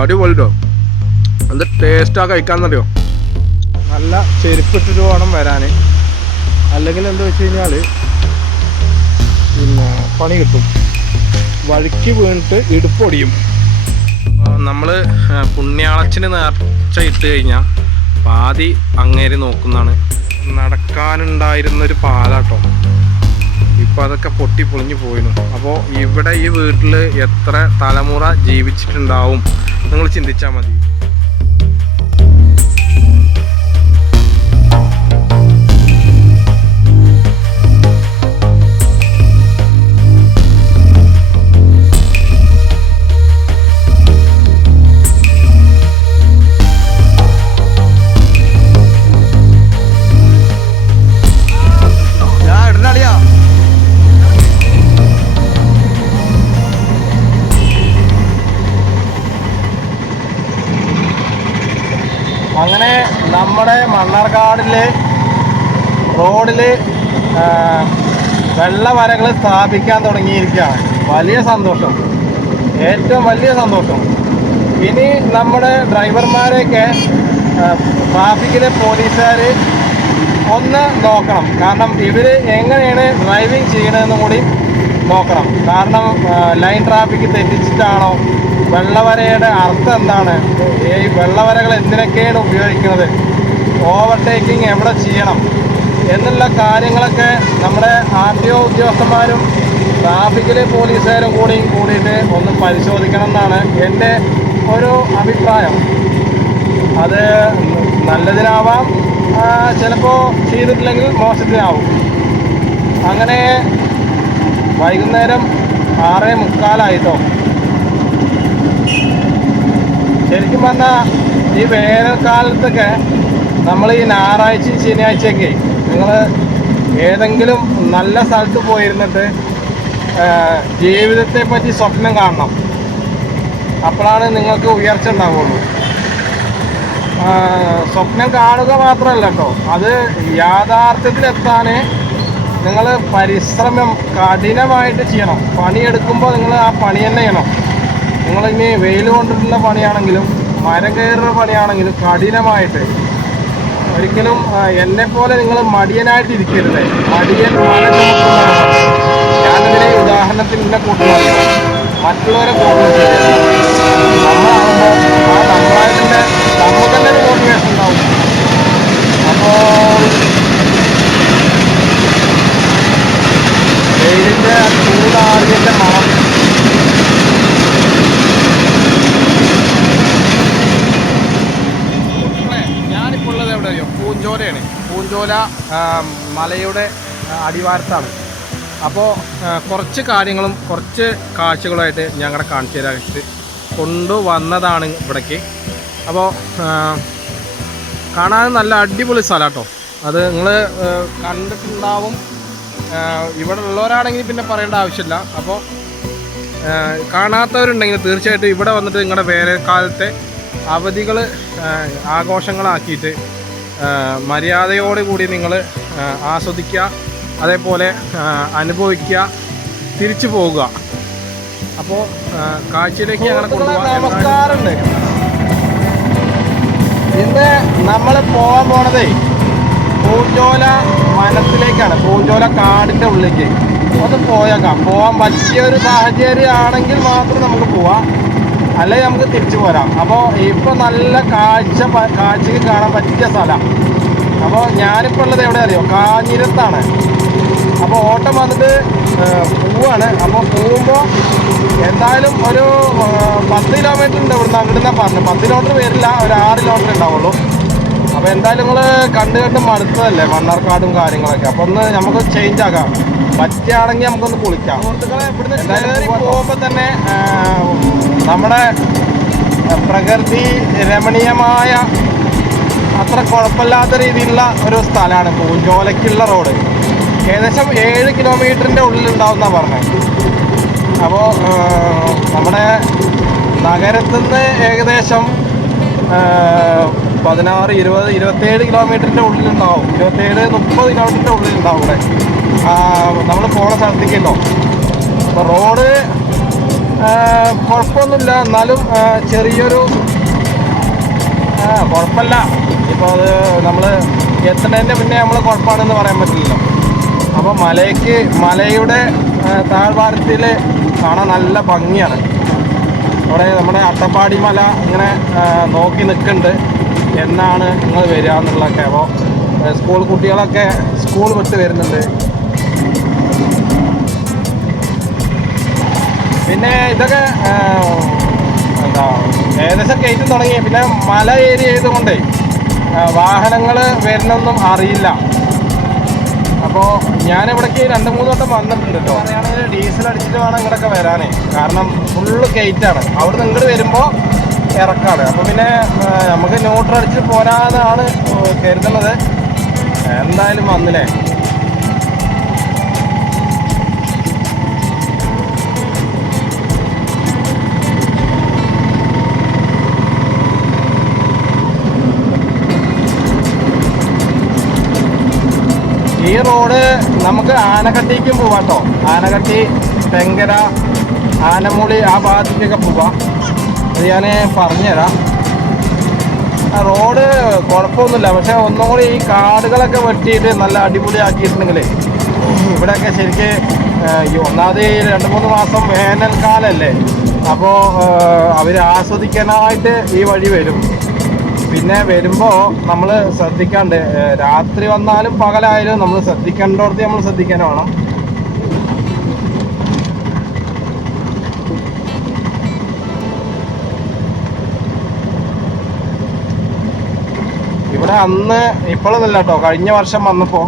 അടിപൊളിട്ടോ. എന്ത് ടേസ്റ്റാ കഴിക്കാന്നറിയോ? നല്ല ചെരുപ്പിട്ടിട്ട് വേണം വരാൻ അല്ലെങ്കിൽ എന്താ വെച്ച് കഴിഞ്ഞാൽ പിന്നെ പണി കിട്ടും. വഴുക്കി വീണിട്ട് ഇടുപ്പൊടിയും നമ്മൾ പുണ്യാളച്ചിന് നേർച്ച ഇട്ട് കഴിഞ്ഞാൽ പാതി അങ്ങേര് നോക്കുന്നതാണ്. നടക്കാനുണ്ടായിരുന്നൊരു പാലാട്ടോ. ഇപ്പം അതൊക്കെ പൊട്ടി പൊളിഞ്ഞു പോയിരുന്നു അപ്പോൾ ഇവിടെ ഈ വീട്ടിൽ എത്ര തലമുറ ജീവിച്ചിട്ടുണ്ടാവും? നിങ്ങൾ ചിന്തിച്ചാൽ മതി. മണ്ണാർക്കാടിൽ റോഡിൽ വെള്ളവരകൾ സ്ഥാപിക്കാൻ തുടങ്ങിയിരിക്കുകയാണ്. വലിയ സന്തോഷം. ഏറ്റവും വലിയ സന്തോഷം. ഇനി നമ്മുടെ ഡ്രൈവർമാരെയൊക്കെ ട്രാഫിക്കിലെ പോലീസുകാർ ഒന്ന് നോക്കണം. കാരണം ഇവർ എങ്ങനെയാണ് ഡ്രൈവിംഗ് ചെയ്യണതെന്നും കൂടി നോക്കണം. കാരണം ലൈൻ ട്രാഫിക് തെറ്റിച്ചിട്ടാണോ? വെള്ളവരയുടെ അർത്ഥം എന്താണ്? ഈ വെള്ളവരകൾ എന്തിനൊക്കെയാണ് ഉപയോഗിക്കുന്നത്? ഓവർടേക്കിംഗ് എവിടെ ചെയ്യണം? എന്നുള്ള കാര്യങ്ങളൊക്കെ നമ്മുടെ ആർ ടി ഒ ഉദ്യോഗസ്ഥന്മാരും ട്രാഫിക്കിലെ പോലീസുകാരും കൂടിയും കൂടിയിട്ട് ഒന്ന് പരിശോധിക്കണം എന്നാണ് എന്റെ ഒരു അഭിപ്രായം. അത് നല്ലതിനാവാം ചിലപ്പോൾ ചെയ്തിട്ടില്ലെങ്കിൽ മോശത്തിനാവും. അങ്ങനെ വൈകുന്നേരം ആറേ മുക്കാലായിട്ടോ. ശരിക്കും പറഞ്ഞാൽ ഈ വേനൽക്കാലത്തൊക്കെ നമ്മൾ ഈ ഞായറാഴ്ച ശനിയാഴ്ചയൊക്കെ നിങ്ങൾ ഏതെങ്കിലും നല്ല സ്ഥലത്ത് പോയിരുന്നിട്ട് ജീവിതത്തെ പറ്റി സ്വപ്നം കാണണം. അപ്പോഴാണ് നിങ്ങൾക്ക് ഉയർച്ച ഉണ്ടാവുള്ളൂ. സ്വപ്നം കാണുക മാത്രമല്ല കേട്ടോ. അത് യാഥാർത്ഥ്യത്തിലെത്താൻ നിങ്ങൾ പരിശ്രമം കഠിനമായിട്ട് ചെയ്യണം. പണിയെടുക്കുമ്പോൾ നിങ്ങൾ ആ പണി തന്നെ ചെയ്യണം. നിങ്ങളിനി വെയിൽ കൊണ്ടിട്ടുള്ള പണിയാണെങ്കിലും മരം കയറുന്ന പണിയാണെങ്കിലും കഠിനമായിട്ട് ഒരിക്കലും എന്നെ പോലെ നിങ്ങൾ മടിയനായിട്ട് ഇരിക്കരുത്. മടിയൻ ഞാനിതിനെ ഉദാഹരണത്തിന് ഇന്നെ കൂട്ടുന്നത് മറ്റുള്ളവരെ ആ ചൂടാറിയതിന്റെ മണം സുഹൃത്തുക്കളെ, ഞാനിപ്പോൾ ഉള്ളത് എവിടെ അറിയോ പൂഞ്ചോലയാണ്. പൂഞ്ചോല മലയുടെ അടിവാരത്താണ്. അപ്പോൾ കുറച്ച് കാര്യങ്ങളും കുറച്ച് കാഴ്ചകളുമായിട്ട് ഞങ്ങളുടെ കാണിച്ചു തരാനായിട്ട് കൊണ്ടുവന്നതാണ് ഇവിടേക്ക്. അപ്പോൾ കാണാൻ നല്ല അടിപൊളി സ്ഥലം കേട്ടോ അത് നിങ്ങൾ കണ്ടിട്ടുണ്ടാവും. ഇവിടെ ഉള്ളവരാണെങ്കിൽ പിന്നെ പറയേണ്ട ആവശ്യമില്ല. അപ്പോൾ കാണാത്തവരുണ്ടെങ്കിൽ തീർച്ചയായിട്ടും ഇവിടെ വന്നിട്ട് നിങ്ങളുടെ വേനൽക്കാലത്തെ അവധികൾ ആഘോഷങ്ങളാക്കിയിട്ട് ഏഹ് മര്യാദയോടെ കൂടി നിങ്ങൾ ആസ്വദിക്കുക അതേപോലെ അനുഭവിക്കുക തിരിച്ചു പോകുക. അപ്പോൾ കാഴ്ചയിലേക്ക് ഞങ്ങളെ നമസ്കാരമുണ്ട്. ഇന്ന് നമ്മൾ പോകാൻ പോണതേ പൂഞ്ചോല വനത്തിലേക്കാണ്. പൂഞ്ചോല കാടിന്റെ ഉള്ളിലേക്ക്. ഒന്ന് പോയേക്കാം. പോകാൻ പറ്റിയ ഒരു സാഹചര്യം ആണെങ്കിൽ മാത്രം നമുക്ക് പോവാം. അല്ലെങ്കിൽ നമുക്ക് തിരിച്ചു പോരാം. അപ്പോൾ ഇപ്പോൾ നല്ല കാഴ്ച കാഴ്ചയ്ക്ക് കാണാൻ പറ്റിയ സ്ഥലമാണ് അപ്പോൾ ഞാനിപ്പോൾ ഉള്ളത് എവിടെ അറിയോ? കാഞ്ഞിരത്താണ്. അപ്പോൾ ഓട്ടം വന്നിട്ട് പോവാണ്. അപ്പോൾ പോകുമ്പോൾ എന്തായാലും ഒരു പത്ത് കിലോമീറ്റർ ഉണ്ട് ഇവിടുന്ന് അങ്ങോട്ട് പറഞ്ഞു. പത്ത് കിലോമീറ്റർ വരില്ല. ഒരു ആറ് കിലോമീറ്റർ ഉണ്ടാവുള്ളൂ. അപ്പോൾ എന്തായാലും നിങ്ങൾ കണ്ടു കണ്ട് മടുത്തതല്ലേ മണ്ണാർക്കാടും കാര്യങ്ങളൊക്കെ. അപ്പോൾ ഒന്ന് നമുക്ക് ചേഞ്ച് ആക്കാം. പറ്റുകയാണെങ്കിൽ നമുക്കൊന്ന് കുളിക്കാം. എന്തായാലും പോകുമ്പോൾ തന്നെ നമ്മുടെ പ്രകൃതി രമണീയമായ അത്ര കുഴപ്പമില്ലാത്ത രീതിയിലുള്ള ഒരു സ്ഥലമാണ് പൂഞ്ചോലയ്ക്കുള്ള റോഡ്. ഏകദേശം ഏഴ് കിലോമീറ്ററിന്റെ ഉള്ളിലുണ്ടാവുന്ന പറഞ്ഞത് അപ്പോൾ നമ്മുടെ നഗരത്തിൽ നിന്ന് ഏകദേശം പതിനാറ് ഇരുപത് ഇരുപത്തേഴ് കിലോമീറ്ററിന്റെ ഉള്ളിലുണ്ടാവും. ഇരുപത്തേഴ് മുപ്പത് കിലോമീറ്ററിന്റെ ഉള്ളിലുണ്ടാവും ഇവിടെ. നമ്മൾ പോണ സ്ഥലത്തേക്കല്ലോ. അപ്പോൾ റോഡ് കുഴപ്പമൊന്നുമില്ല. എന്നാലും ചെറിയൊരു കുഴപ്പമില്ല. ഇപ്പോൾ അത് നമ്മൾ എത്തണതിന്റെ പിന്നെ നമ്മൾ കുഴപ്പമാണെന്ന് പറയാൻ പറ്റില്ലല്ലോ. അപ്പോൾ മലയ്ക്ക് മലയുടെ താഴ്വാരത്തിൽ കാണാൻ നല്ല ഭംഗിയാണ്. അവിടെ നമ്മുടെ അട്ടപ്പാടി മല ഇങ്ങനെ നോക്കി നിൽക്കുന്നുണ്ട്. എന്നാണ് നിങ്ങൾ വരിക എന്നുള്ളതൊക്കെ. അപ്പോൾ സ്കൂൾ കുട്ടികളൊക്കെ സ്കൂൾ വിട്ട് വരുന്നുണ്ട്. പിന്നെ ഇതൊക്കെ എന്താ ഏകദേശം കയറ്റം തുടങ്ങി. പിന്നെ മല ഏരിയ ആയതുകൊണ്ടേ വാഹനങ്ങൾ വരുന്നൊന്നും അറിയില്ല. അപ്പോൾ ഞാനിവിടേക്ക് രണ്ട് മൂന്ന് വട്ടം വന്നിട്ടുണ്ട് കേട്ടോ. അങ്ങനെയാണെങ്കിൽ ഡീസൽ അടിച്ചിട്ട് വേണം ഇങ്ങോട്ടൊക്കെ വരാനേ. കാരണം ഫുള്ള് കയറ്റാണ്. അവിടെ നിന്ന് ഇങ്ങോട്ട് വരുമ്പോൾ ഇറക്കാണ്. അപ്പോൾ പിന്നെ നമുക്ക് ന്യൂട്രൽ അടിച്ച് പോരാന്നാണ് കരുതുന്നത് എന്തായാലും വന്നില്ലേ? ഈ റോഡ് നമുക്ക് ആനക്കട്ടിക്കും പോവാം കേട്ടോ ആനക്കട്ടി തെങ്കര ആനമൂളി ആ ഭാഗത്തേക്കൊക്കെ പോവാം. അത് ഞാൻ പറഞ്ഞുതരാം. റോഡ് കുഴപ്പമൊന്നുമില്ല. പക്ഷെ ഒന്നും കൂടി ഈ കാടുകളൊക്കെ വെട്ടിയിട്ട് നല്ല അടിപൊളി ആക്കിയിട്ടുണ്ടെങ്കിൽ ഇവിടെയൊക്കെ ശരിക്ക് ഈ ഒന്നാമത് രണ്ട് മൂന്ന് മാസം വേനൽക്കാലല്ലേ അപ്പോൾ അവർ ആസ്വദിക്കാനായിട്ട് ഈ വഴി വരും. പിന്നെ വരുമ്പോൾ നമ്മൾ ശ്രദ്ധിക്കാണ്ട് രാത്രി വന്നാലും പകലായാലും നമ്മൾ ശ്രദ്ധിക്കേണ്ടോടത്ത് നമ്മൾ ശ്രദ്ധിക്കാൻ വേണം. ഇവിടെ അന്ന് ഇപ്പോഴൊന്നുമില്ല കേട്ടോ. കഴിഞ്ഞ വർഷം വന്നപ്പോൾ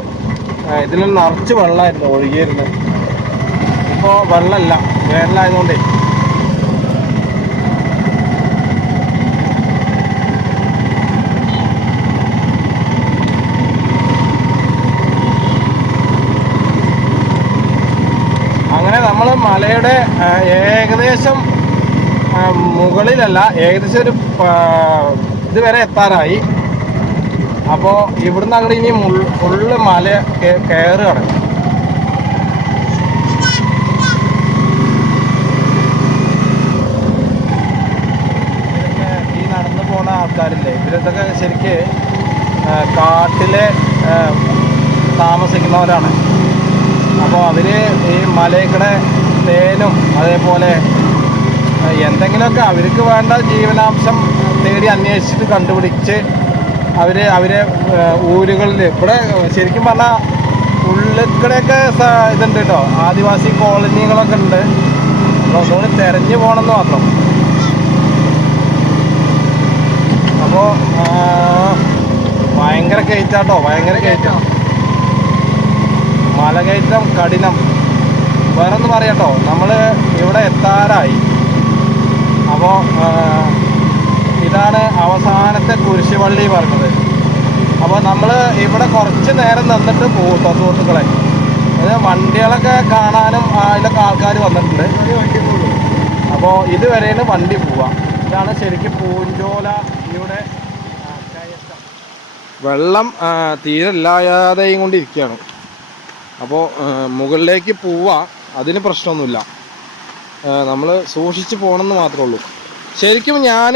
ഇതിൽ നിറച്ച് വെള്ളമായിരുന്നു ഒഴുകിയിരുന്നത് ഇപ്പോൾ വെള്ളമല്ല. വേനലായതുകൊണ്ടേ. അങ്ങനെ നമ്മൾ മലയുടെ ഏകദേശം മുകളിലല്ല ഏകദേശം ഒരു ഇതുവരെ എത്താറായി. അപ്പോൾ ഇവിടുന്ന് അങ്ങോട്ട് ഇനി ഫുള്ള് മല കയറുകയാണ് ഈ നടന്നു പോണ ആൾക്കാരില്ലേ ഇവരിതൊക്കെ ശരിക്ക് കാട്ടിലെ താമസിക്കുന്നവരാണ്. അപ്പോൾ അവർ ഈ മലയിക്കടെ തേനും അതേപോലെ എന്തെങ്കിലുമൊക്കെ അവർക്ക് വേണ്ട ജീവനാംശം തേടി അന്വേഷിച്ചിട്ട് കണ്ടുപിടിച്ച് അവർ അവരെ ഊരുകളിൽ ഇവിടെ ശരിക്കും പറഞ്ഞാൽ ഉള്ളിക്കടെയൊക്കെ ഇതുണ്ട് കേട്ടോ. ആദിവാസി കോളനികളൊക്കെ ഉണ്ട്. അപ്പോൾ ഒന്നുകൂടി തിരഞ്ഞു പോകണമെന്ന് മാത്രം. അപ്പോൾ ഭയങ്കര കയറ്റാട്ടോ ഭയങ്കര കയറ്റം. മലകയറ്റം കഠിനം. വേറൊന്ന് പറയാട്ടോ. നമ്മൾ ഇവിടെ എത്താറായി. അപ്പോൾ ഇതാണ് അവസാനത്തെ കുരിശുപള്ളി പറഞ്ഞത്. അപ്പോൾ നമ്മൾ ഇവിടെ കുറച്ച് നേരം നിന്നിട്ട് പോകും സുഹൃത്തുക്കളെ. അതായത് വണ്ടികളൊക്കെ കാണാനും അതിലൊക്കെ ആൾക്കാർ വന്നിട്ടുണ്ട്. അപ്പോൾ ഇതുവരെയാണ് വണ്ടി പോവുക ഇതാണ് ശരിക്കും പൂഞ്ചോലയുടെ ഇവിടെ വെള്ളം തീരെ ഇല്ലാതെയും കൊണ്ടിരിക്കുകയാണ് അപ്പോൾ മുകളിലേക്ക് പോവാം. അതിന് പ്രശ്നമൊന്നുമില്ല. നമ്മൾ സൂക്ഷിച്ച് പോകണമെന്ന് മാത്രമേ ഉള്ളൂ. ശരിക്കും ഞാൻ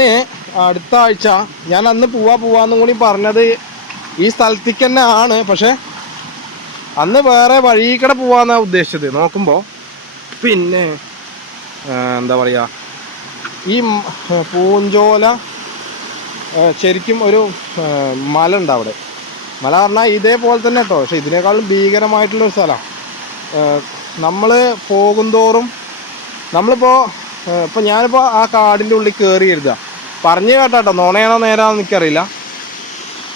അടുത്ത ആഴ്ച ഞാൻ അന്ന് പോവാ പോവാന്നും കൂടി പറഞ്ഞത് ഈ സ്ഥലത്തേക്ക് തന്നെ ആണ്. പക്ഷെ അന്ന് വേറെ വഴി കൂടെ പോവാന്നാണ് ഉദ്ദേശിച്ചത്. നോക്കുമ്പോൾ പിന്നെ എന്താ പറയാ ഈ പൂഞ്ചോല ശരിക്കും ഒരു മല ഉണ്ട് അവിടെ. മല പറഞ്ഞാൽ ഇതേപോലെ തന്നെ കേട്ടോ പക്ഷെ ഇതിനേക്കാളും ഭീകരമായിട്ടുള്ള ഒരു സ്ഥലമാണ് നമ്മൾ പോകുന്തോറും നമ്മളിപ്പോൾ ഇപ്പോൾ ഞാനിപ്പോൾ ആ കാടിന്റെ ഉള്ളിൽ കയറി എഴുതുക പറഞ്ഞു കേട്ടോ നോണയാണോ നേരാണോ എനിക്കറിയില്ല.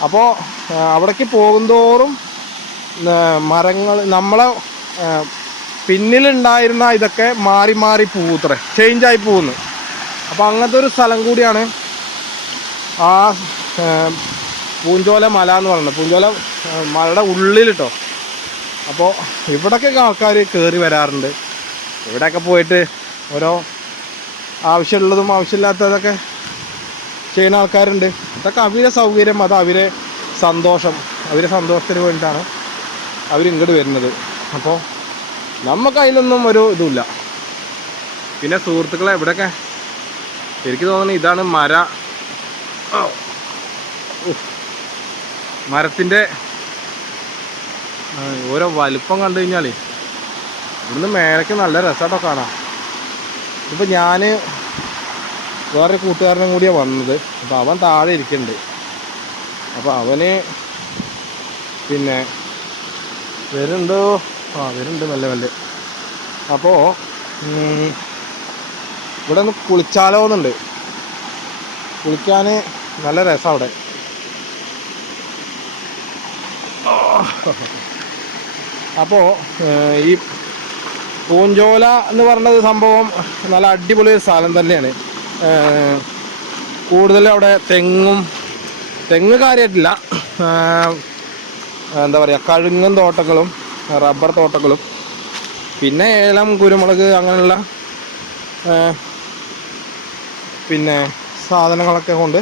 അപ്പോൾ അവിടേക്ക് പോകുന്തോറും മരങ്ങൾ നമ്മളെ പിന്നിലുണ്ടായിരുന്ന ഇതൊക്കെ മാറി മാറി പോകുത്രേ ചേഞ്ച് ആയി പോകുന്നു. അപ്പോൾ അങ്ങനത്തെ ഒരു സ്ഥലം കൂടിയാണ് ആ പൂഞ്ചോല മല എന്ന് പറയുന്നത്. പൂഞ്ചോല മലയുടെ ഉള്ളിൽ കേട്ടോ അപ്പോൾ ഇവിടൊക്കെ ആൾക്കാർ കയറി വരാറുണ്ട്. ഇവിടെയൊക്കെ പോയിട്ട് ഓരോ ആവശ്യമുള്ളതും ആവശ്യമില്ലാത്തതൊക്കെ ചെയ്യുന്ന ആൾക്കാരുണ്ട്. അതൊക്കെ അവരെ സൗകര്യം അത് അവരെ സന്തോഷം. അവരെ സന്തോഷത്തിന് വേണ്ടിയിട്ടാണ് അവരിങ്ങോട്ട് വരുന്നത്. അപ്പോൾ നമുക്ക് അതിലൊന്നും ഒരു ഇതുമില്ല. പിന്നെ സുഹൃത്തുക്കളെ ഇവിടെയൊക്കെ എനിക്ക് തോന്നുന്നു ഇതാണ് മര. മരത്തിന്റെ ഓരോ വലുപ്പം കണ്ടു കഴിഞ്ഞാൽ ഇവിടുന്ന് മേലേക്ക് നല്ല രസമായിട്ടോ കാണാം ഇപ്പം ഞാൻ വേറെ കൂട്ടുകാരനും കൂടിയാണ് വന്നത്. അപ്പോൾ അവൻ താഴെ ഇരിക്കുന്നുണ്ട് അപ്പോൾ അവന് പിന്നെ വരുന്നുണ്ടോ ആ വരുന്നുണ്ട് നല്ല നല്ല അപ്പോൾ ഇവിടെ ഒന്ന് കുളിച്ചാലോ എന്നുണ്ട് കുളിക്കാൻ നല്ല രസം അവിടെ. അപ്പോൾ ഈ പൂഞ്ചോല എന്ന് പറഞ്ഞത് സംഭവം നല്ല അടിപൊളി ഒരു സ്ഥലം തന്നെയാണ്. കൂടുതലും അവിടെ തെങ്ങും തെങ്ങ് കാര്യമായിട്ടില്ല എന്താ പറയുക കഴുങ്ങും തോട്ടങ്ങളും റബ്ബർ തോട്ടങ്ങളും പിന്നെ ഏലം കുരുമുളക് അങ്ങനെയുള്ള പിന്നെ സാധനങ്ങളൊക്കെ കൊണ്ട്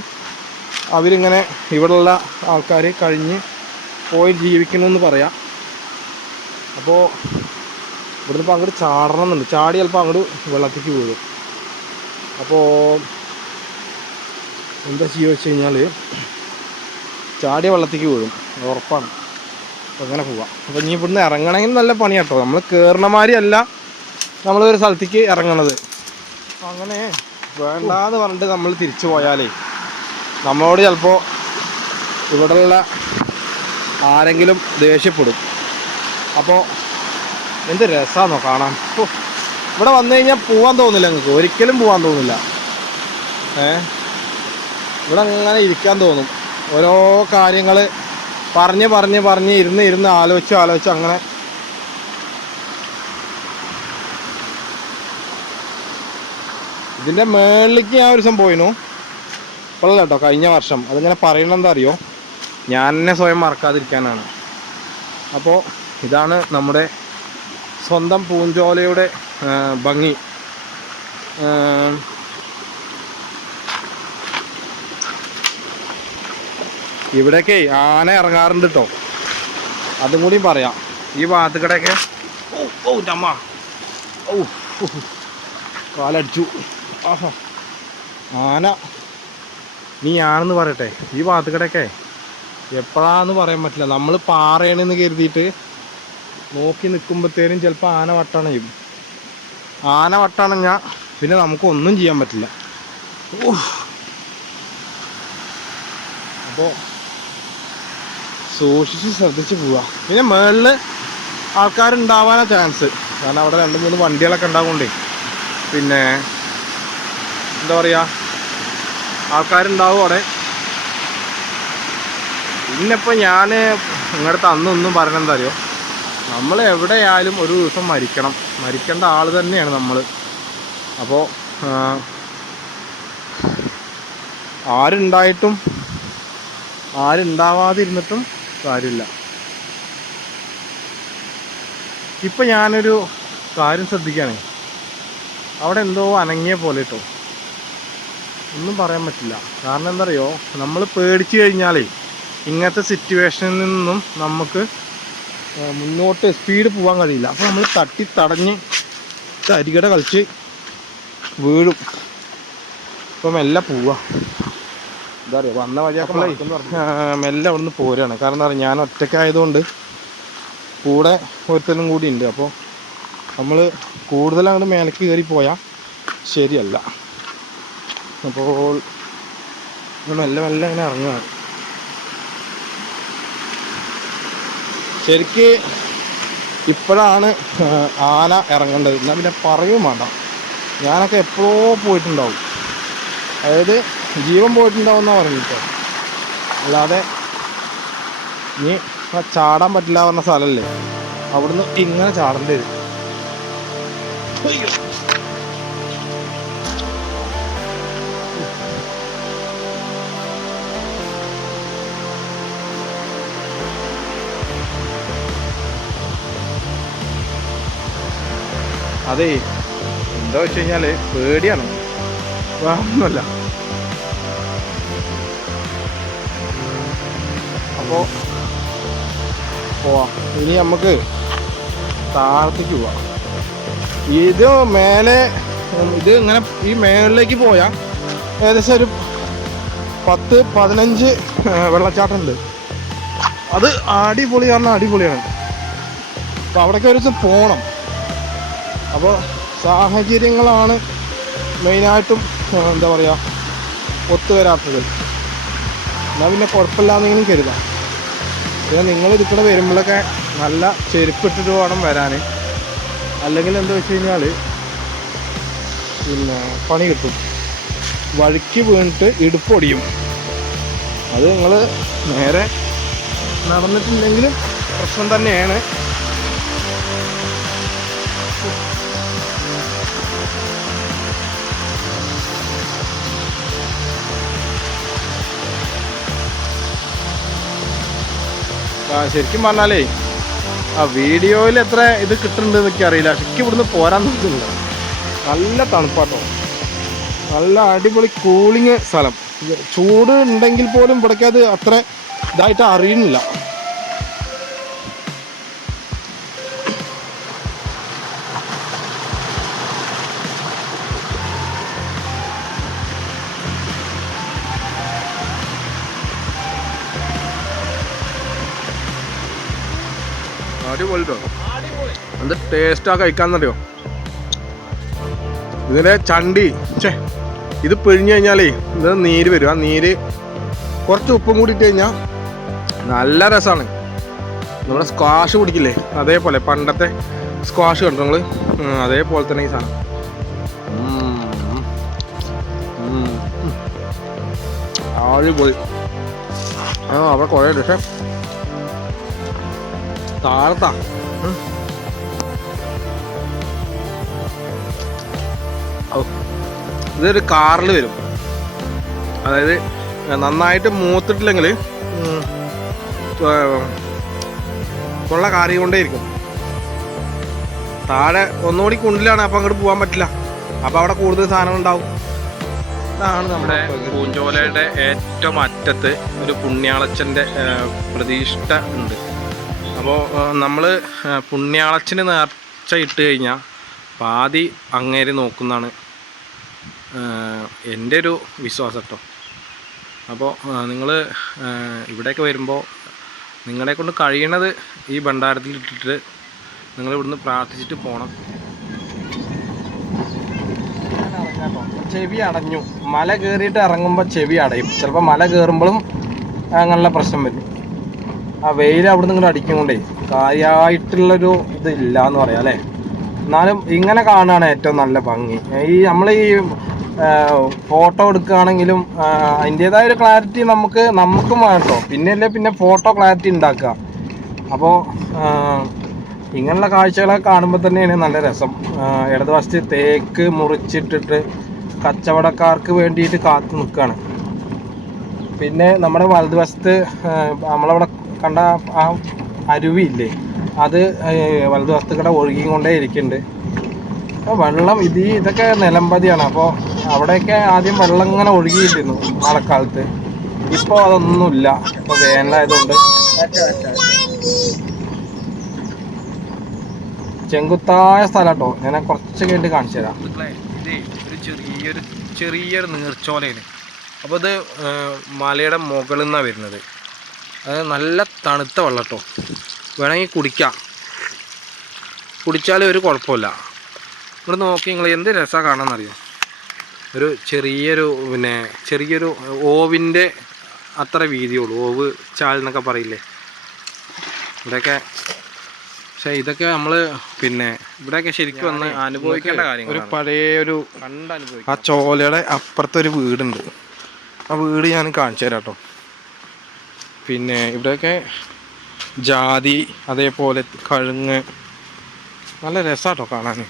അവരിങ്ങനെ ഇവിടെയുള്ള ആൾക്കാർ കഴിഞ്ഞ് പോയി ജീവിക്കണമെന്ന് പറയാം. അപ്പോൾ ഇവിടുന്ന് ഇപ്പോൾ അങ്ങോട്ട് ചാടണം എന്നുണ്ട് ചാടി ചിലപ്പോൾ അങ്ങോട്ട് വെള്ളത്തേക്ക് വീഴും. അപ്പോൾ എന്താ ചെയ്യുക വെച്ച് കഴിഞ്ഞാൽ ചാടിയ വെള്ളത്തേക്ക് വീഴും. ഉറപ്പാണ്. അങ്ങനെ പോവാം. അപ്പോൾ ഇനി ഇവിടുന്ന് ഇറങ്ങണമെങ്കിൽ നല്ല പണി കേട്ടോ നമ്മൾ കയറണമാരിയല്ല നമ്മൾ ഒരു സ്ഥലത്തേക്ക് ഇറങ്ങണത്. അപ്പോൾ അങ്ങനെ വേണ്ടാന്ന് പറഞ്ഞിട്ട് നമ്മൾ തിരിച്ചു പോയാലേ നമ്മളോട് ചിലപ്പോൾ ഇവിടെയുള്ള ആരെങ്കിലും ദേഷ്യപ്പെടും. അപ്പോൾ എന്ത് രസമാണോ കാണാൻ. ഇവിടെ വന്നു കഴിഞ്ഞാൽ പോവാൻ തോന്നില്ല നിങ്ങൾക്ക്. ഒരിക്കലും പോവാൻ തോന്നില്ല. ഏ? ഇവിടെ അങ്ങനെ ഇരിക്കാൻ തോന്നും. ഓരോ കാര്യങ്ങൾ പറഞ്ഞ് പറഞ്ഞ് പറഞ്ഞ് ഇരുന്ന് ഇരുന്ന് ആലോചിച്ച് ആലോചിച്ച് അങ്ങനെ. ഇതിന്റെ മേളിലേക്ക് ഞാൻ ഒരു ദിവസം പോയിനു. ഇപ്പോഴല്ല കേട്ടോ കഴിഞ്ഞ വർഷം. അതിങ്ങനെ പറയണെന്താ അറിയോ? ഞാൻ എന്നെ സ്വയം മറക്കാതിരിക്കാനാണ്. അപ്പോൾ ഇതാണ് നമ്മുടെ സ്വന്തം പൂഞ്ചോലയുടെ ഭംഗി. ഇവിടെയൊക്കെ ആന ഇറങ്ങാറുണ്ട് കേട്ടോ അതും കൂടി പറയാം. ഈ ഭാഗത്ത് കൂടെയൊക്കെ ഓ ഓ ചമ്മ ഓ കാലടിച്ചു. ആഹാ. ആന. നീ ആണെന്ന് പറയട്ടെ. ഈ ഭാഗത്ത് കൂടെയൊക്കെ എപ്പോഴാന്ന് പറയാൻ പറ്റില്ല. നമ്മൾ പാറയണെന്ന് കരുതിയിട്ട് നോക്കി നിൽക്കുമ്പോഴത്തേനും ചിലപ്പോൾ ആന വട്ടണയും. ആന വട്ടണഞ്ഞാൽ പിന്നെ നമുക്ക് ഒന്നും ചെയ്യാൻ പറ്റില്ല. അപ്പോൾ സൂക്ഷിച്ച് ശ്രദ്ധിച്ച് പോവാ. പിന്നെ മേളിൽ ആൾക്കാരുണ്ടാവാനാ ചാൻസ് കാരണം അവിടെ രണ്ട് മൂന്ന് വണ്ടികളൊക്കെ ഉണ്ടാവുകൊണ്ടേ. പിന്നെ എന്താ പറയുക ആൾക്കാരുണ്ടാവും അവിടെ. പിന്നിപ്പോൾ ഞാൻ നിങ്ങളുടെ അന്നൊന്നും പറയണെന്താ അറിയോ? നമ്മൾ എവിടെയായാലും ഒരു ദിവസം മരിക്കണം. മരിക്കേണ്ട ആൾ തന്നെയാണ് നമ്മൾ അപ്പോൾ ആരുണ്ടായിട്ടും ആരുണ്ടാവാതിരുന്നിട്ടും കാര്യമില്ല. ഇപ്പം ഞാനൊരു കാര്യം ശ്രദ്ധിക്കുകയാണ് അവിടെ എന്തോ അനങ്ങിയ പോലെ കേട്ടോ ഒന്നും പറയാൻ പറ്റില്ല. കാരണം എന്താ അറിയോ? നമ്മൾ പേടിച്ചു കഴിഞ്ഞാലേ ഇങ്ങനത്തെ സിറ്റുവേഷനിൽ നിന്നും നമുക്ക് മുന്നോട്ട് സ്പീഡ് പോകാൻ കഴിയില്ല. അപ്പോൾ നമ്മൾ തട്ടി തടഞ്ഞ് അരികട കളിച്ച് വീഴും. ഇപ്പം മെല്ലെ പോവാ. എന്താ പറയുക വന്ന വഴിയാക്കുള്ള മെല്ലെ അവിടുന്ന് പോരാണ്. കാരണം എന്താ പറയുക ഞാൻ ഒറ്റയ്ക്കായതുകൊണ്ട് കൂടെ ഒരുത്തനും കൂടി ഉണ്ട്. അപ്പോൾ നമ്മൾ കൂടുതൽ അങ്ങോട്ട് മേലേക്ക് കയറി പോയാൽ ശരിയല്ല. അപ്പോൾ മെല്ലെ മെല്ലെ അങ്ങനെ ഇറങ്ങുകയാണ് ശരിക്ക് ഇപ്പോഴാണ് ആന ഇറങ്ങേണ്ടത്. എന്നാൽ പിന്നെ പറയും വേണ്ട. ഞാനൊക്കെ എപ്പോഴോ പോയിട്ടുണ്ടാവും. അതായത് ജീവൻ പോയിട്ടുണ്ടാവും എന്നാണ് പറഞ്ഞിട്ടോ അല്ലാതെ ഇനി ചാടാൻ പറ്റില്ല പറഞ്ഞ സ്ഥലമല്ലേ അവിടുന്ന് ഇങ്ങനെ ചാടേണ്ടി വരും. അതെ എന്താ വെച്ച് കഴിഞ്ഞാൽ പേടിയാണ്. വേറൊന്നുമല്ല. അപ്പോ പോവാം. ഇനി നമുക്ക് താഴത്തേക്ക് പോവാം. ഇത് മേലെ ഇത് ഇങ്ങനെ ഈ മേളിലേക്ക് പോയാൽ ഏകദേശം ഒരു പത്ത് പതിനഞ്ച് വെള്ളച്ചാട്ടം ഉണ്ട് അത് അടിപൊളി പറഞ്ഞാൽ അടിപൊളിയാണ് അപ്പോൾ അവിടേക്ക് ഒരു ദിവസം പോകണം അപ്പോൾ സാഹചര്യങ്ങളാണ് മെയിനായിട്ടും എന്താ പറയുക ഒത്തുവരാത്തത് എന്നാൽ പിന്നെ കുഴപ്പമില്ലാന്നെങ്കിലും കരുതാം. പിന്നെ നിങ്ങൾ ഇരിക്കണ വരുമ്പോഴൊക്കെ നല്ല ചെരുപ്പിട്ടിട്ട് വേണം വരാൻ അല്ലെങ്കിൽ എന്താ വെച്ച് കഴിഞ്ഞാൽ പിന്നെ പണി കിട്ടും. വഴുക്കി വീണിട്ട് ഇടുപ്പൊടിയും അത് നിങ്ങൾ നേരെ നടന്നിട്ടുണ്ടെങ്കിലും പ്രശ്നം തന്നെയാണ്. ശരിക്കും പറഞ്ഞാലേ ആ വീഡിയോയിൽ എത്ര ഇത് കിട്ടുന്നുണ്ട് എന്നൊക്കെ അറിയില്ല. ശരിക്കും ഇവിടുന്ന് പോരാൻ നോക്കുന്നില്ല നല്ല തണുപ്പാട്ടോ. നല്ല അടിപൊളി കൂളിങ് സ്ഥലം. ചൂട് ഉണ്ടെങ്കിൽ പോലും ഇവിടേക്ക് അത് അത്ര ഇതായിട്ട് അറിയുന്നില്ല. എന്ത് ടേസ്റ്റാ കഴിക്കാന്നറിയോ? ഇതിന്റെ ചണ്ടി ഛേ ഇത് പിഴിഞ്ഞു കഴിഞ്ഞാലേ ഇത് നീര് വരും. ആ നീര് കുറച്ച് ഉപ്പും കൂടിയിട്ട് കഴിഞ്ഞാൽ നല്ല രസമാണ് നമ്മുടെ സ്ക്വാഷ് കുടിക്കില്ലേ അതേപോലെ പണ്ടത്തെ സ്ക്വാഷ് കണ്ടു നിങ്ങൾ അതേപോലെ തന്നെ ഈ സാധനം. അടിപൊളി. ആ അവിടെ കുറേ പക്ഷേ താഴത്താ. ഇതൊരു കാറിൽ വരും. അതായത് നന്നായിട്ട് മൂത്തിട്ടില്ലെങ്കിൽ തൊള്ള കാറി കൊണ്ടേ ഇരിക്കും. താഴെ ഒന്നുകൂടി കുണ്ടിലാണ് അപ്പം അങ്ങോട്ട് പോകാൻ പറ്റില്ല. അപ്പം അവിടെ കൂടുതൽ സാധനം ഉണ്ടാവും. ഇതാണ് നമ്മുടെ പൂഞ്ചോലയുടെ ഏറ്റവും അറ്റത്ത് ഒരു പുണ്യാളച്ചന്റെ പ്രതിഷ്ഠ ഉണ്ട്. അപ്പോൾ നമ്മൾ പുണ്യാളച്ചന് നേർച്ച ഇട്ട് കഴിഞ്ഞാൽ പാതി അങ്ങേര് നോക്കുന്നതാണ്. എന്റെ ഒരു വിശ്വാസം കേട്ടോ അപ്പോൾ നിങ്ങൾ ഇവിടേക്ക് വരുമ്പോൾ നിങ്ങളെ കൊണ്ട് കഴിയണത് ഈ ഭണ്ഡാരത്തിൽ ഇട്ടിട്ട് നിങ്ങൾ ഇവിടുന്ന് പ്രാർത്ഥിച്ചിട്ട് പോകണം ചെവി അടഞ്ഞു. മല കയറിയിട്ട് ഇറങ്ങുമ്പോൾ ചെവി അടയും. ചിലപ്പോൾ മല കയറുമ്പോഴും അങ്ങനെയുള്ള പ്രശ്നം വരും. ആ വെയിൽ അവിടെ നിന്ന് ഇങ്ങോട്ട് അടിക്കുകൊണ്ടേ കാര്യമായിട്ടുള്ളൊരു ഇതില്ല എന്ന് പറയാം അല്ലേ? എന്നാലും ഇങ്ങനെ കാണുകയാണ് ഏറ്റവും നല്ല ഭംഗി. ഈ നമ്മൾ ഈ ഫോട്ടോ എടുക്കുകയാണെങ്കിലും അതിന്റേതായ ഒരു ക്ലാരിറ്റി നമുക്ക് നമുക്കും വേണം പിന്നെയല്ലേ പിന്നെ ഫോട്ടോ ക്ലാരിറ്റി ഉണ്ടാക്കുക. അപ്പോൾ ഇങ്ങനെയുള്ള കാഴ്ചകളൊക്കെ കാണുമ്പോൾ തന്നെയാണ് നല്ല രസം. ഇടതുവശത്ത് തേക്ക് മുറിച്ചിട്ടിട്ട് കച്ചവടക്കാർക്ക് വേണ്ടിയിട്ട് കാത്തു നിൽക്കുകയാണ്. പിന്നെ നമ്മുടെ വലതുവശത്ത് നമ്മളവിടെ കണ്ട ആ അരുവിയില്ലേ? അത് വലതു വസ്തുക്കളെ കൂടെ കൊണ്ടേ ഇരിക്കുന്നുണ്ട്. അപ്പോൾ വെള്ളം ഇത് ഇതൊക്കെ നിലമ്പതിയാണ് അപ്പോൾ അവിടെയൊക്കെ ആദ്യം വെള്ളം ഇങ്ങനെ ഒഴുകിയിട്ടിരുന്നു മഴക്കാലത്ത്. ഇപ്പോൾ അതൊന്നുമില്ല. ഇപ്പോൾ വേനലായതുകൊണ്ട്. ചെങ്കുത്തായ സ്ഥലം കേട്ടോ ഞാൻ കുറച്ച് കഴിഞ്ഞിട്ട് കാണിച്ചു തരാം. ഒരു ചെറിയൊരു ചെറിയൊരു നീർച്ചോലയാണ്. അപ്പോൾ ഇത് മലയുടെ മുകളിൽ നിന്നാണ് വരുന്നത്. അത് നല്ല തണുത്ത വെള്ളം കേട്ടോ വേണമെങ്കിൽ കുടിക്കാം. കുടിച്ചാലും ഒരു കുഴപ്പമില്ല. ഇവിടെ നോക്കി നിങ്ങൾ എന്ത് രസമാണ് കാണാമെന്നറിയോ ഒരു ചെറിയൊരു പിന്നെ ചെറിയൊരു ഓവിന്റെ അത്ര വീതിയുള്ളൂ ഓവ് ചാൽ എന്നൊക്കെ പറയില്ലേ? ഇവിടെയൊക്കെ പക്ഷേ ഇതൊക്കെ നമ്മൾ പിന്നെ ഇവിടെയൊക്കെ ശരിക്കും വന്ന് അനുഭവിക്കേണ്ട കാര്യം ഒരു പഴയ ഒരു ആ ചോലയുടെ അപ്പുറത്തൊരു വീടുണ്ട്. ആ വീട് ഞാൻ കാണിച്ചു തരാം കേട്ടോ. പിന്നെ ഇവിടെയൊക്കെ ജാതി അതേപോലെ കഴുങ്ങ്. നല്ല രസമാട്ടോ കാണാൻ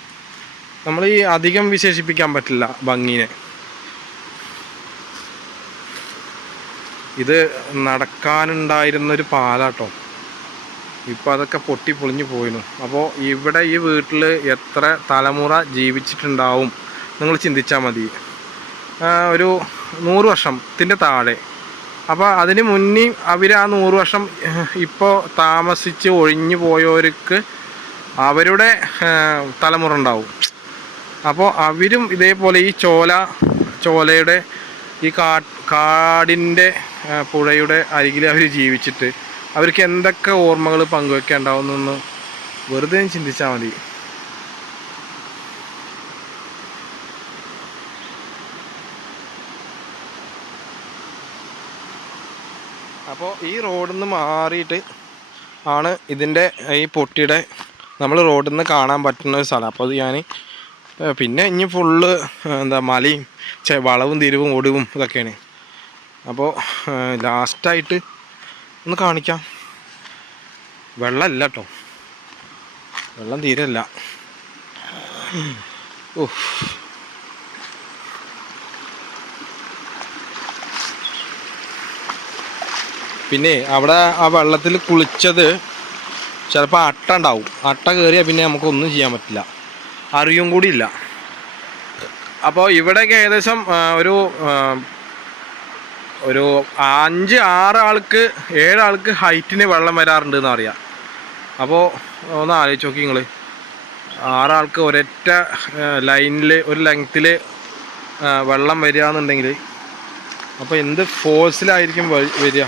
നമ്മൾ ഈ അധികം വിശേഷിപ്പിക്കാൻ പറ്റില്ല ഭംഗീനെ. ഇത് നടക്കാനുണ്ടായിരുന്നൊരു പാലാട്ടോ. ഇപ്പം അതൊക്കെ പൊട്ടി പൊളിഞ്ഞു പോയിരുന്നു അപ്പോൾ ഇവിടെ ഈ വീട്ടിൽ എത്ര തലമുറ ജീവിച്ചിട്ടുണ്ടാവും നിങ്ങൾ ചിന്തിച്ചാൽ മതി. ഒരു നൂറ് വർഷത്തിന്റെ താഴെ. അപ്പോൾ അതിന് മുന്നേ അവർ ആ നൂറ് വർഷം ഇപ്പോൾ താമസിച്ച് ഒഴിഞ്ഞു പോയവർക്ക് അവരുടെ തലമുറ ഉണ്ടാവും. അപ്പോൾ അവരും ഇതേപോലെ ഈ ചോല ചോലയുടെ ഈ കാ കാടിന്റെ പുഴയുടെ അരികിൽ അവർ ജീവിച്ചിട്ട് അവർക്ക് എന്തൊക്കെ ഓർമ്മകൾ പങ്കുവെക്കാൻ ഉണ്ടാവുന്നെന്ന് വെറുതെ ചിന്തിച്ചാൽ മതി. അപ്പോൾ ഈ റോഡിൽ നിന്ന് മാറിയിട്ട് ആണ് ഇതിന്റെ ഈ പൊട്ടിയുടെ നമ്മൾ റോഡിൽ നിന്ന് കാണാൻ പറ്റുന്ന ഒരു സ്ഥലം. അപ്പോൾ ഞാൻ പിന്നെ ഇനി ഫുള്ള് എന്താ മലയും വളവും തിരിവും ഒടിവും ഇതൊക്കെയാണ്. അപ്പോൾ ലാസ്റ്റായിട്ട് ഒന്ന് കാണിക്കാം. വെള്ളമല്ല കേട്ടോ വെള്ളം തീരല്ല ഉഫ്. പിന്നെ അവിടെ ആ വെള്ളത്തിൽ കുളിച്ചത് ചിലപ്പോൾ അട്ട ഉണ്ടാവും. അട്ട കയറിയാൽ പിന്നെ നമുക്കൊന്നും ചെയ്യാൻ പറ്റില്ല. അറിയും കൂടി ഇല്ല. അപ്പോൾ ഇവിടെയൊക്കെ ഏകദേശം ഒരു ഒരു അഞ്ച് ആറ് ആൾക്ക് ഏഴ് ആൾക്ക് ഹൈറ്റിന് വെള്ളം വരാറുണ്ട് എന്ന് അറിയാം. അപ്പോൾ ഒന്ന് ആലോചിച്ച് നോക്കി നിങ്ങൾ ആറാൾക്ക് ഒരൊറ്റ ലൈനിൽ ഒരു ലെങ്ത്തിൽ വെള്ളം വരിക എന്നുണ്ടെങ്കിൽ അപ്പോൾ എന്ത് ഫോഴ്സിലായിരിക്കും വരിക?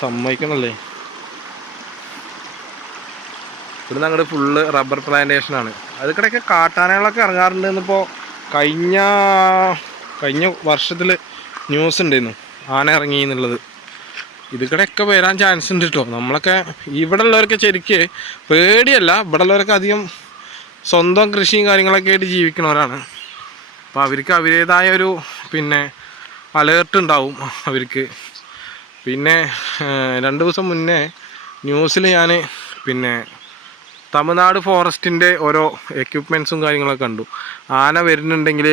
സമ്മതിക്കണല്ലേ? ഇവിടുന്ന് അങ്ങോട്ട് ഫുള്ള് റബ്ബർ പ്ലാന്റേഷനാണ് അതിക്കിടയ്ക്ക് കാട്ടാനകളൊക്കെ ഇറങ്ങാറുണ്ട് എന്നിപ്പോൾ കഴിഞ്ഞ കഴിഞ്ഞ വർഷത്തിൽ ന്യൂസ് ഉണ്ടായിരുന്നു ആന ഇറങ്ങി എന്നുള്ളത്. ഇതിക്കടെയൊക്കെ വരാൻ ചാൻസ് ഉണ്ട് കേട്ടോ നമ്മളൊക്കെ ഇവിടെ ഉള്ളവർക്ക് ശരിക്ക് പേടിയല്ല. ഇവിടെ ഉള്ളവർക്ക് അധികം സ്വന്തം കൃഷിയും കാര്യങ്ങളൊക്കെ ആയിട്ട് ജീവിക്കുന്നവരാണ് അപ്പോൾ അവർക്ക് അവരുടേതായ ഒരു പിന്നെ അലേർട്ട് ഉണ്ടാവും അവർക്ക്. പിന്നെ രണ്ട് ദിവസം മുന്നേ ന്യൂസിൽ ഞാൻ പിന്നെ തമിഴ്നാട് ഫോറസ്റ്റിന്റെ ഓരോ എക്യുപ്മെൻസും കാര്യങ്ങളൊക്കെ കണ്ടു. ആന വരുന്നുണ്ടെങ്കിൽ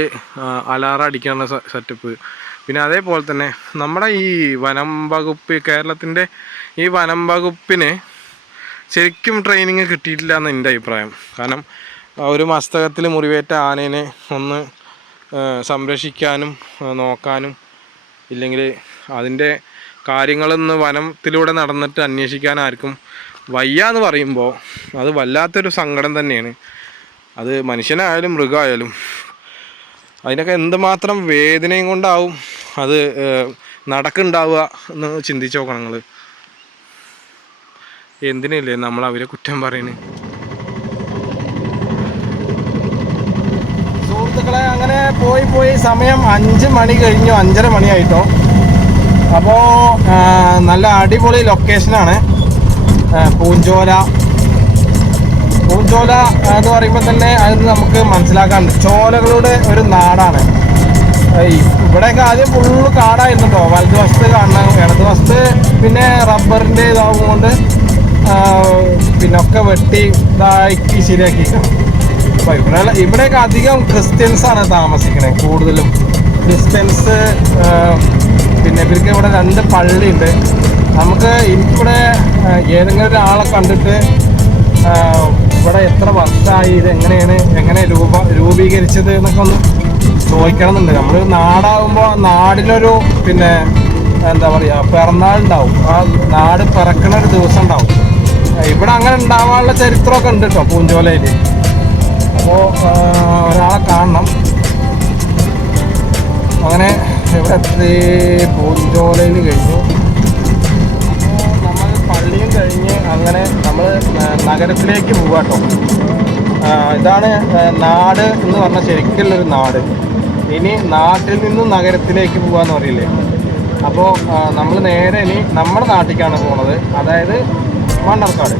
അലാറ അടിക്കാനുള്ള സെറ്റപ്പ് പിന്നെ അതേപോലെ തന്നെ നമ്മുടെ ഈ വനം വകുപ്പ് കേരളത്തിന്റെ ഈ വനം വകുപ്പിന് ശരിക്കും ട്രെയിനിങ് കിട്ടിയിട്ടില്ല എന്ന് എന്റെ അഭിപ്രായം. കാരണം ഒരു മസ്തകത്തിൽ മുറിവേറ്റ ആനേനെ ഒന്ന് സംരക്ഷിക്കാനും നോക്കാനും ഇല്ലെങ്കിൽ അതിന്റെ കാര്യങ്ങളൊന്ന് വനത്തിലൂടെ നടന്നിട്ട് അന്വേഷിക്കാൻ ആർക്കും വയ്യ എന്ന് പറയുമ്പോൾ അത് വല്ലാത്തൊരു സങ്കടം തന്നെയാണ്. അത് മനുഷ്യനായാലും മൃഗമായാലും അതിനൊക്കെ എന്തുമാത്രം വേദനയും കൊണ്ടാവും അത് നടക്കുണ്ടാവുക എന്ന് ചിന്തിച്ച് നോക്കണം നിങ്ങൾ എന്തിനില്ലേ നമ്മൾ അവരെ കുറ്റം പറയുന്നത് സുഹൃത്തുക്കളെ അങ്ങനെ പോയി പോയി സമയം അഞ്ച് മണി കഴിഞ്ഞു അഞ്ചര മണിയായിട്ടോ. അപ്പോൾ നല്ല അടിപൊളി ലൊക്കേഷനാണ് പൂഞ്ചോല. പൂഞ്ചോല എന്ന് പറയുമ്പോൾ തന്നെ അത് നമുക്ക് മനസ്സിലാക്കാനുണ്ട് ചോലകളുടെ ഒരു നാടാണ്. ഇവിടെയൊക്കെ ആദ്യം ഫുള്ള് കാടായിരുന്നു കേട്ടോ വലതുവശത്ത് കാണണം ഇടതുവശത്ത് പിന്നെ റബ്ബറിന്റെ ഇതാവും കൊണ്ട് പിന്നെ ഒക്കെ വെട്ടി ഇതാക്കി ശരിയാക്കി. അപ്പൊ ഇവിടെ ഇവിടെയൊക്കെ അധികം ക്രിസ്ത്യൻസാണ് താമസിക്കുന്നത് കൂടുതലും. ക്രിസ്ത്യൻസ് പിന്നെ ഇവർക്ക് ഇവിടെ രണ്ട് പള്ളിയുണ്ട്. നമുക്ക് ഇവിടെ ഏതെങ്കിലും ഒരാളെ കണ്ടിട്ട് ഇവിടെ എത്ര വർഷമായി ഇത് എങ്ങനെയാണ് എങ്ങനെ രൂപ രൂപീകരിച്ചത് എന്നൊക്കെ ഒന്ന് ചോദിക്കണം എന്നുണ്ട് നമ്മൾ നാടാകുമ്പോൾ നാടിനൊരു പിന്നെ എന്താ പറയുക പിറന്നാൾ ഉണ്ടാവും. ആ നാട് പിറക്കണ ഒരു ദിവസം ഉണ്ടാവും. ഇവിടെ അങ്ങനെ ഉണ്ടാവാനുള്ള ചരിത്രമൊക്കെ ഉണ്ട് കേട്ടോ പൂഞ്ചോലയിൽ അപ്പോൾ ഒരാളെ കാണണം. അങ്ങനെ ഇവിടെ എത്തി പൂഞ്ചോലയിൽ കഴിഞ്ഞു. നമ്മൾ പള്ളിയും കഴിഞ്ഞ് അങ്ങനെ നമ്മൾ നഗരത്തിലേക്ക് പോവാട്ടോ. ഇതാണ് നാട് എന്ന് പറഞ്ഞാൽ ശരിക്കുള്ളൊരു നാട്. ഇനി നാട്ടിൽ നിന്നും നഗരത്തിലേക്ക് പോകാന്ന് പറയില്ലേ? അപ്പോൾ നമ്മൾ നേരെ ഇനി നമ്മുടെ നാട്ടിലേക്കാണ് പോണത്. അതായത് മണ്ണർക്കാട്.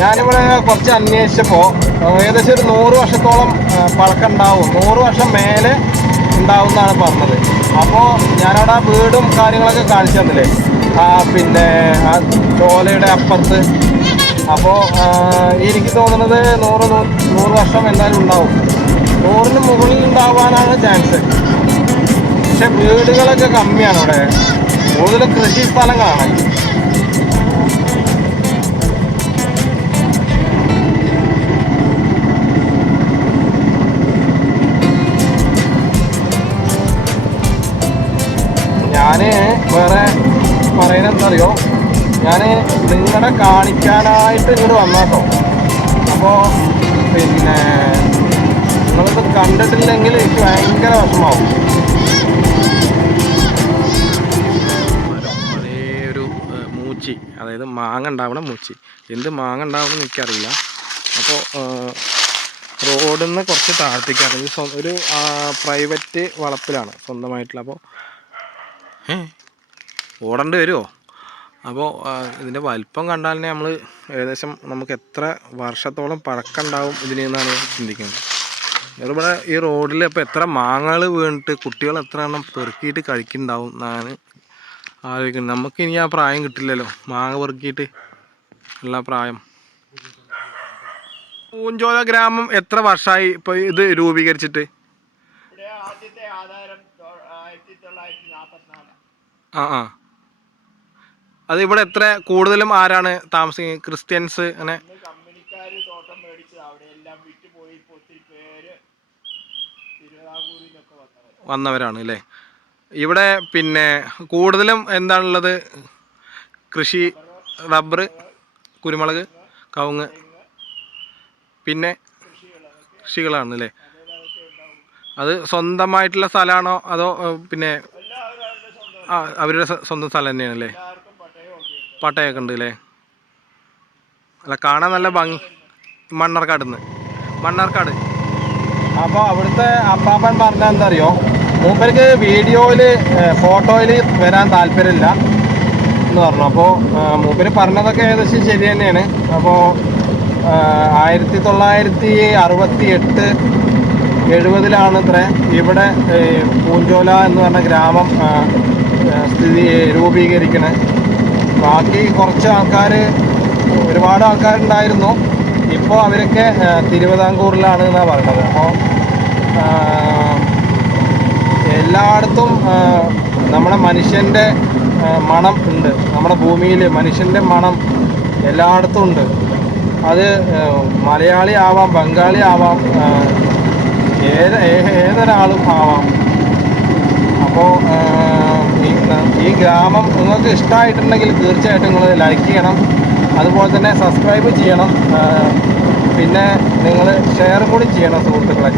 ഞാനിവിടെ കുറച്ച് അന്വേഷിച്ചപ്പോൾ ഏകദേശം ഒരു നൂറ് വർഷത്തോളം ആ, പഴക്കം ഉണ്ടാവും നൂറ് വർഷം മേലെ ഉണ്ടാവും എന്നാണ് പറഞ്ഞത്. അപ്പോൾ ഞാനവിടെ ആ വീടും കാര്യങ്ങളൊക്കെ കാണിച്ചു തന്നില്ലേ? ആ പിന്നെ ആ ചോലയുടെ അപ്പുറത്ത്. അപ്പോൾ എനിക്ക് തോന്നുന്നത് നൂറ് നൂറ് വർഷം എന്തായാലും ഉണ്ടാവും. നൂറിന് മുകളിൽ ഉണ്ടാവാനാണ് ചാൻസ്. പക്ഷെ വീടുകളൊക്കെ കമ്മിയാണ് ഇവിടെ കൂടുതൽ കൃഷി സ്ഥലങ്ങളാണ്. വേറെ പറയുന്നത് ഞാൻ നിങ്ങളെ കാണിക്കാനായിട്ട് ഇങ്ങോട്ട് വന്നാട്ടോ അപ്പോൾ പിന്നെ നിങ്ങളിത് കണ്ടിട്ടില്ലെങ്കിൽ എനിക്ക് ഭയങ്കര വിഷമാവും. മൂച്ചി അതായത് മാങ്ങ ഉണ്ടാവണ മൂച്ചി. എന്ത് മാങ്ങ ഉണ്ടാവണം എന്ന് എനിക്കറിയില്ല. അപ്പോൾ റോഡിൽ നിന്ന് കുറച്ച് താഴ്ത്തേക്കാണ് ഒരു പ്രൈവറ്റ് വളപ്പിലാണ് സ്വന്തമായിട്ടുള്ള. അപ്പോൾ ഏ ഓടേണ്ടി വരുമോ അപ്പോൾ ഇതിന്റെ വലിപ്പം കണ്ടാൽ തന്നെ നമ്മൾ ഏകദേശം നമുക്ക് എത്ര വർഷത്തോളം പഴക്കം ഉണ്ടാവും ഇതിന് എന്നാണ് ചിന്തിക്കുന്നത്. ഇവിടെ ഈ റോഡിൽ ഇപ്പോൾ എത്ര മാങ്ങകൾ വീണിട്ട് കുട്ടികൾ എത്ര എണ്ണം പെറുക്കിയിട്ട് കഴിക്കുന്നുണ്ടാവും എന്നാണ് ആലോചിക്കുന്നത്. നമുക്ക് ഇനി ആ പ്രായം കിട്ടില്ലല്ലോ. മാങ്ങ പെറുക്കിയിട്ട് ഉള്ള പ്രായം. പൂഞ്ചോല ഗ്രാമം എത്ര വർഷമായി ഇപ്പോൾ ഇത് രൂപീകരിച്ചിട്ട്? ആ ആ. അത് ഇവിടെ എത്ര കൂടുതലും ആരാണ് താമസിക്കുന്നത് ക്രിസ്ത്യൻസ് അങ്ങനെ? ഇന്ന് കമ്പനിക്കാർ തോട്ടം മേടിച്ച് അവിടെ എല്ലാം വിറ്റ് പോയി ഒത്തിരി പേര് വന്നവരാണ് അല്ലേ? ഇവിടെ പിന്നെ കൂടുതലും എന്താണുള്ളത്? കൃഷി റബ്ബർ കുരുമുളക് കവുങ്ങ്. പിന്നെ കൃഷികളാണ് അല്ലേ? അത് സ്വന്തമായിട്ടുള്ള സ്ഥലമാണോ അതോ പിന്നെ അവരുടെ സ്വന്തം സ്ഥലം തന്നെയാണ് അല്ലേ പട്ടയൊക്കെ ഉണ്ട് അല്ലേ അല്ല കാണാൻ നല്ല ഭംഗി. മണ്ണാർക്കാട് മണ്ണാർക്കാട്. അപ്പോൾ അവിടുത്തെ അപ്പാപ്പൻ പറഞ്ഞ എന്താ അറിയോ മൂപ്പർക്ക് വീഡിയോയിൽ ഫോട്ടോയിൽ വരാൻ താല്പര്യമില്ല എന്ന് പറഞ്ഞു. അപ്പോൾ മൂപ്പര് പറഞ്ഞതൊക്കെ ഏകദേശം ശരി തന്നെയാണ്. അപ്പോൾ ആയിരത്തി തൊള്ളായിരത്തി അറുപത്തി എട്ട് എഴുപതിലാണ് ഇത്ര. ഇവിടെ പൂഞ്ചോല എന്ന് പറഞ്ഞ ഗ്രാമം സ്ഥിതി രൂപീകരിക്കണേ. ബാക്കി കുറച്ച് ആൾക്കാർ ഒരുപാട് ആൾക്കാരുണ്ടായിരുന്നു. ഇപ്പോൾ അവരൊക്കെ തിരുവിതാംകൂറിലാണ് എന്നാണ് പറയുന്നത് അപ്പോൾ എല്ലായിടത്തും നമ്മുടെ മനുഷ്യന്റെ മണം ഉണ്ട്. നമ്മുടെ ഭൂമിയിൽ മനുഷ്യന്റെ മണം എല്ലായിടത്തും ഉണ്ട്. അത് മലയാളി ആവാം ബംഗാളി ആവാം ഏത് ഏതൊരാളും ആവാം. അപ്പോൾ ഈ ഗ്രാമം നിങ്ങൾക്ക് ഇഷ്ടമായിട്ടുണ്ടെങ്കിൽ തീർച്ചയായിട്ടും നിങ്ങൾ ലൈക്ക് ചെയ്യണം. അതുപോലെ തന്നെ സബ്സ്ക്രൈബ് ചെയ്യണം. പിന്നെ നിങ്ങൾ ഷെയർ കൂടി ചെയ്യണം സുഹൃത്തുക്കളെ.